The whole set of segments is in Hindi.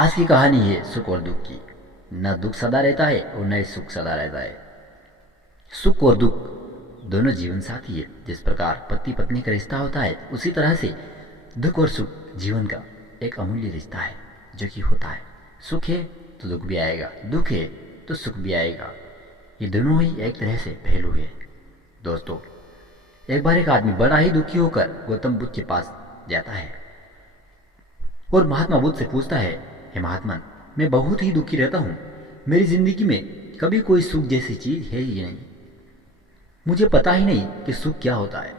आज की कहानी है सुख और दुख की। न दुख सदा रहता है और न ही सुख सदा रहता है। सुख और दुख दोनों जीवन साथी है। जिस प्रकार पति पत्नी का रिश्ता होता है, उसी तरह से दुख और सुख जीवन का एक अमूल्य रिश्ता है जो कि होता है। सुख है तो दुख भी आएगा, दुख है तो सुख भी आएगा। ये दोनों ही एक तरह से पहलू है। दोस्तों, एक बार एक आदमी बड़ा ही दुखी होकर गौतम बुद्ध के पास जाता है और महात्मा बुद्ध से पूछता है, हे महात्मा, मैं बहुत ही दुखी रहता हूँ। मेरी जिंदगी में कभी कोई सुख जैसी चीज है ही नहीं। मुझे पता ही नहीं कि सुख क्या होता है,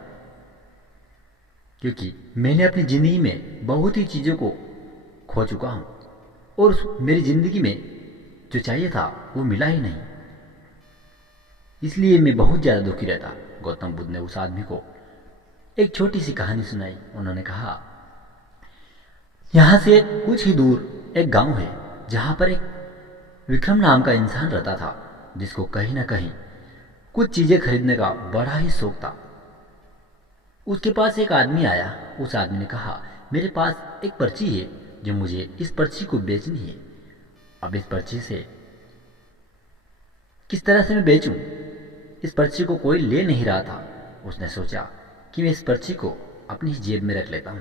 क्योंकि मैंने अपनी जिंदगी में बहुत ही चीजों को खो चुका हूँ और मेरी जिंदगी में जो चाहिए था वो मिला ही नहीं। इसलिए मैं बहुत ज्यादा दुखी रहता। गौतम बुद्ध ने उस आदमी को एक छोटी सी कहानी सुनाई। उन्होंने कहा, यहाँ से कुछ ही दूर एक गांव है जहां पर एक विक्रम नाम का इंसान रहता था, जिसको कहीं ना कहीं कुछ चीजें खरीदने का बड़ा ही शौक था। उसके पास एक आदमी आया। उस आदमी ने कहा, मेरे पास एक पर्ची है जो मुझे इस पर्ची को बेचनी है। अब इस पर्ची से किस तरह से मैं बेचूं? इस पर्ची को कोई ले नहीं रहा था। उसने सोचा कि मैं इस पर्ची को अपनी जेब में रख लेता हूं।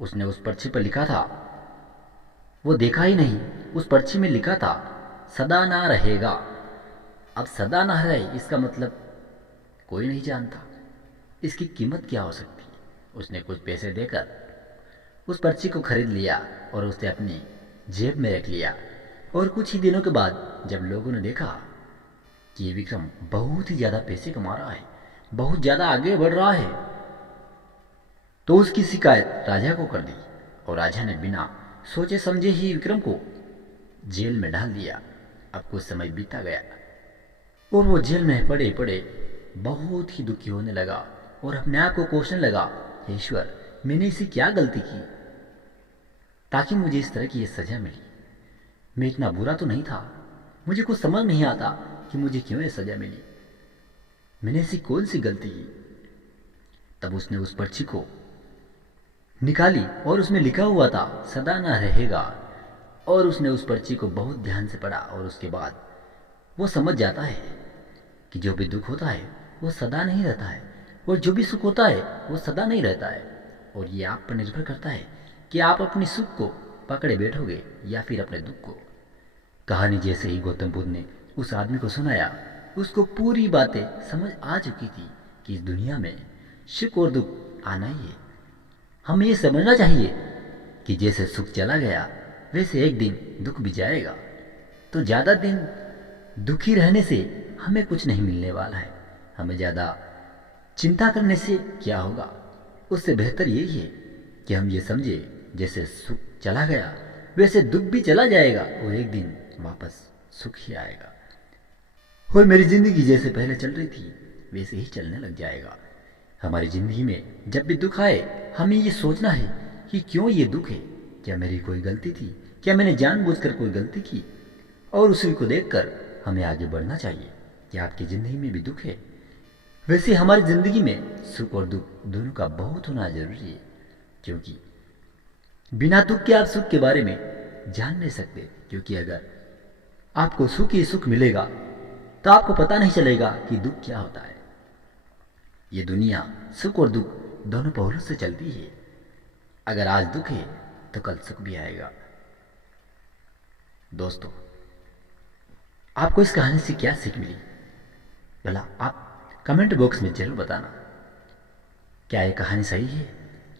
उसने उस पर्ची पर लिखा था, वो देखा ही नहीं, उस पर्ची में लिखा था, सदा ना रहेगा। अब सदा ना रहे इसका मतलब कोई नहीं जानता। इसकी कीमत क्या हो सकती है? उसने कुछ पैसे देकर उस पर्ची को खरीद लिया और उसे अपनी जेब में रख लिया। और कुछ ही दिनों के बाद जब लोगों ने देखा कि ये विक्रम बहुत ही ज्यादा पैसे कमा रहा है, बहुत ज्यादा आगे बढ़ रहा है, तो उसकी शिकायत राजा को कर दी और राजा ने बिना सोचे समझे ही विक्रम को जेल में डाल दिया। अब कुछ समय बीता गया और वो जेल में पड़े पड़े बहुत ही दुखी होने लगा और अपने आप को कोसने लगा, ईश्वर, मैंने इसे क्या गलती की ताकि मुझे इस तरह की ये सजा मिली? मैं इतना बुरा तो नहीं था। मुझे कुछ समझ नहीं आता कि मुझे क्यों ये सजा मिली। मैंने ऐसी कौन सी गलती की? तब उसने उस पर्ची को निकाली और उसमें लिखा हुआ था, सदा ना रहेगा। और उसने उस पर्ची को बहुत ध्यान से पढ़ा और उसके बाद वो समझ जाता है कि जो भी दुख होता है वो सदा नहीं रहता है और जो भी सुख होता है वो सदा नहीं रहता है। और ये आप पर निर्भर करता है कि आप अपने सुख को पकड़े बैठोगे या फिर अपने दुख को। कहानी जैसे ही गौतम बुद्ध ने उस आदमी को सुनाया, उसको पूरी बातें समझ आ चुकी थी कि इस दुनिया में सुख और दुख आना ही है। हमें ये समझना चाहिए कि जैसे सुख चला गया वैसे एक दिन दुख भी जाएगा। तो ज्यादा दिन दुखी रहने से हमें कुछ नहीं मिलने वाला है। हमें ज्यादा चिंता करने से क्या होगा? उससे बेहतर यही है कि हम ये समझे जैसे सुख चला गया वैसे दुख भी चला जाएगा और एक दिन वापस सुख ही आएगा। और मेरी जिंदगी जैसे पहले चल रही थी वैसे ही चलने लग जाएगा। हमारी जिंदगी में जब भी दुख आए हमें ये सोचना है कि क्यों ये दुख है? क्या मेरी कोई गलती थी? क्या मैंने जानबूझकर कोई गलती की? और उसी को देखकर हमें आगे बढ़ना चाहिए। क्या आपकी जिंदगी में भी दुख है? वैसे हमारी जिंदगी में सुख और दुख दोनों का बहुत होना जरूरी है, क्योंकि बिना दुख के आप सुख के बारे में जान नहीं सकते। क्योंकि अगर आपको सुख ही सुख मिलेगा तो आपको पता नहीं चलेगा कि दुख क्या होता है। ये दुनिया सुख और दुख दोनों पहलू से चलती है। अगर आज दुख है तो कल सुख भी आएगा। दोस्तों, आपको इस कहानी से क्या सीख मिली? भला आप कमेंट बॉक्स में जरूर बताना। क्या ये कहानी सही है?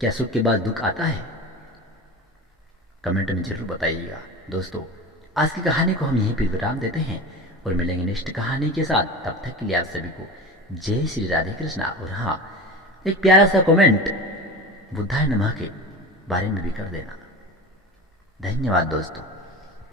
क्या सुख के बाद दुख आता है? कमेंट में जरूर बताइएगा। दोस्तों, आज की कहानी को हम यहीं पर विराम देते हैं और मिलेंगे नेक्स्ट कहानी के साथ। तब तक के लिए आप सभी को जय श्री राधे कृष्णा। और हाँ, एक प्यारा सा कमेंट बुद्धाय नमः के बारे में भी कर देना। धन्यवाद दोस्तों।